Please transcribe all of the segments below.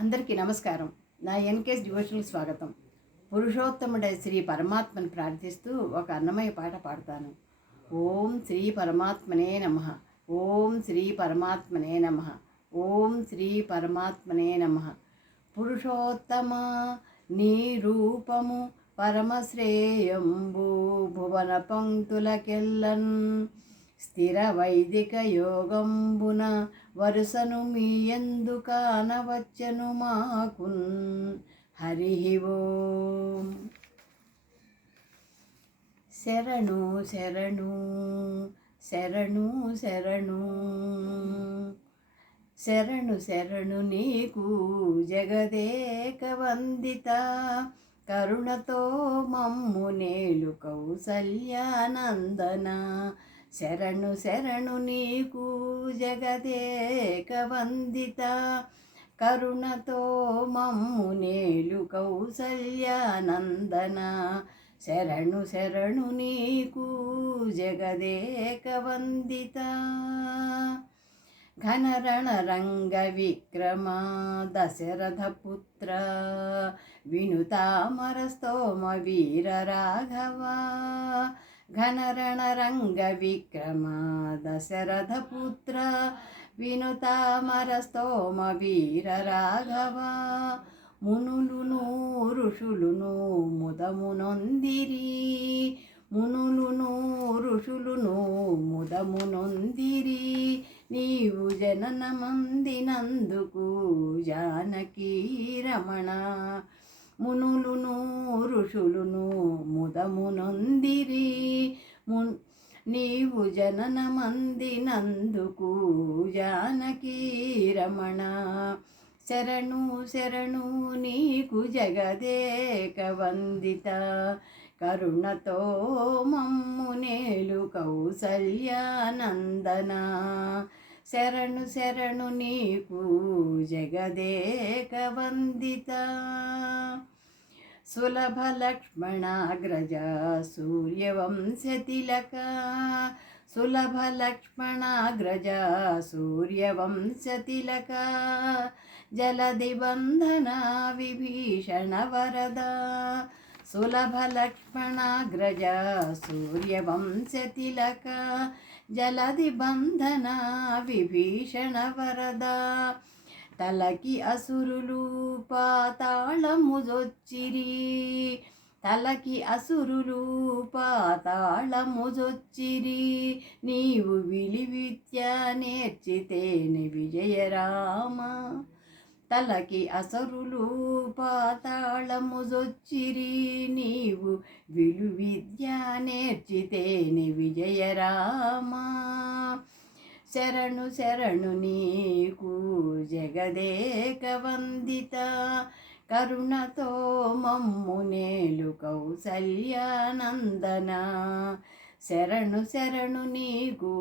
అందరికీ నమస్కారం. నా ఎన్కేఎస్ డివోషనల్ స్వాగతం. పురుషోత్తముడై శ్రీ పరమాత్మను ప్రార్థిస్తూ ఒక అన్నమయ్య పాట పాడతాను. ఓం శ్రీ పరమాత్మనే నమః. ఓం శ్రీ పరమాత్మనే నమః. ఓం శ్రీ పరమాత్మనే నమః. పురుషోత్తమ నీ రూపము పరమశ్రేయంబు భువన పంక్తులకెల్లన్ స్థిర వైదిక యోగంబున వరుసను మీయందు కానవచ్చను మాకున్. హరి ఓం. శరణు శరణు శరణు శరణు శరణు శరణు నీకు జగదేక వందిత కరుణతో మమ్ము నేలు కౌసల్యానందన. శరణు శరణు నీకు జగదేక వందిత కరుణతో మమ్ము నేలు కౌసల్యానందన. శరణు శరణు నీకు జగదేక వందిత. ఘనరణ రంగ విక్రమ దశరథ పుత్ర వినుతామర స్తోమ వీర రాఘవ. ఘనరణ రంగ విక్రమ దశరథ పుత్ర వినుతామర స్తోమ వీర రాఘవ. మునులును ఋషులును ముదమునొందిరి మునులును ఋషులును ముదమునొందిరి నీవు జననమందినందుకు జానకీ రమణ. మునులును ఋషులును ముదమునొందిరి నీవు జననమందినందుకు జానకీ రమణ. శరణు శరణు నీకు జగదేక వందిత కరుణతో మమ్ము నేలు కౌసల్యానందన. శరణు శరణు నీకు జగదేక వందిత. సులభ లక్ష్మణాగ్రజ సూర్యవంశతిలక సులభ లక్ష్మణాగ్రజ సూర్యవంశతిలక జలధి బంధన విభీషణ వరద. సులభ లక్ష్మణాగ్రజ సూర్యవంశతిలక జలధి బంధన విభీషణ వరద. తలకి అసురులు పాతాళముజొచ్చిరి తలకి అసురులు పాతాళముజొచ్చిరి నీవు విలువిద్య నేర్చితేని విజయరామ. తలకి అసురులు పాతాళముజొచ్చిరి నీవు విలువిద్య నేర్చితేని విజయరామ. శరణు శరణు నీకు జగదేక వందిత కరుణతో మమ్ము నేలు కౌసల్యానందన. శరణు శరణు నీకు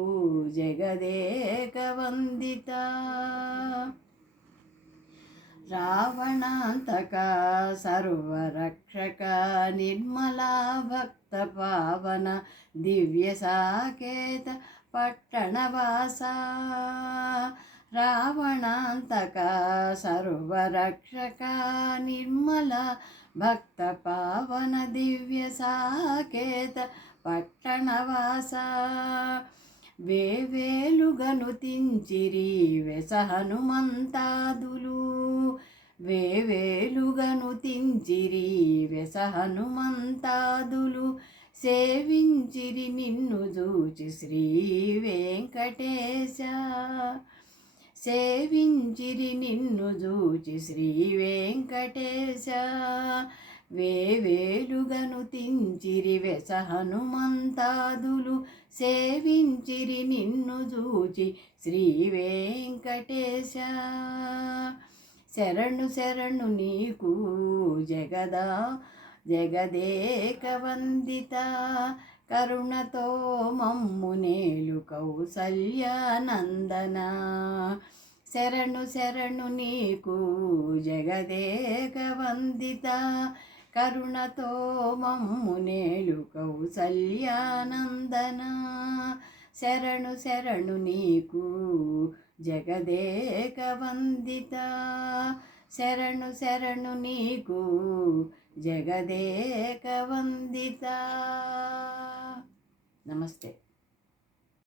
జగదేక వందిత. రావణాంతక సర్వరక్షక నిర్మలా భక్త పావన దివ్య సాకేత పట్టణవాస. రావణాంతక సర్వరక్షక నిర్మల భక్త పావన దివ్య సాకేత పట్టణవాస. వేవేలుగను తించిరి వెస హనుమంతాదులు వేవేలుగను తించిరి వెస హనుమంతాదులు సేవించిరి నిన్ను జూచి శ్రీ వెంకటేశ. సేవించిరి నిన్ను జూచి శ్రీ వెంకటేశ. వేవేలుగను తించిరి వెస హనుమంతాదులు సేవించిరి నిన్ను జూచి శ్రీ వెంకటేశ. శరణు శరణు నీకు జగదేక వందిత కరుణతో మమ్ము నేలు కౌసల్యానందన. శరణు శరణు నీకు జగదేక వందిత కరుణతో మమ్ము నేలు కౌసల్యానందన. శరణు శరణు నీకు జగదేక వందిత. శరణు శరణు నీకు జగదేక వందిత. నమస్తే.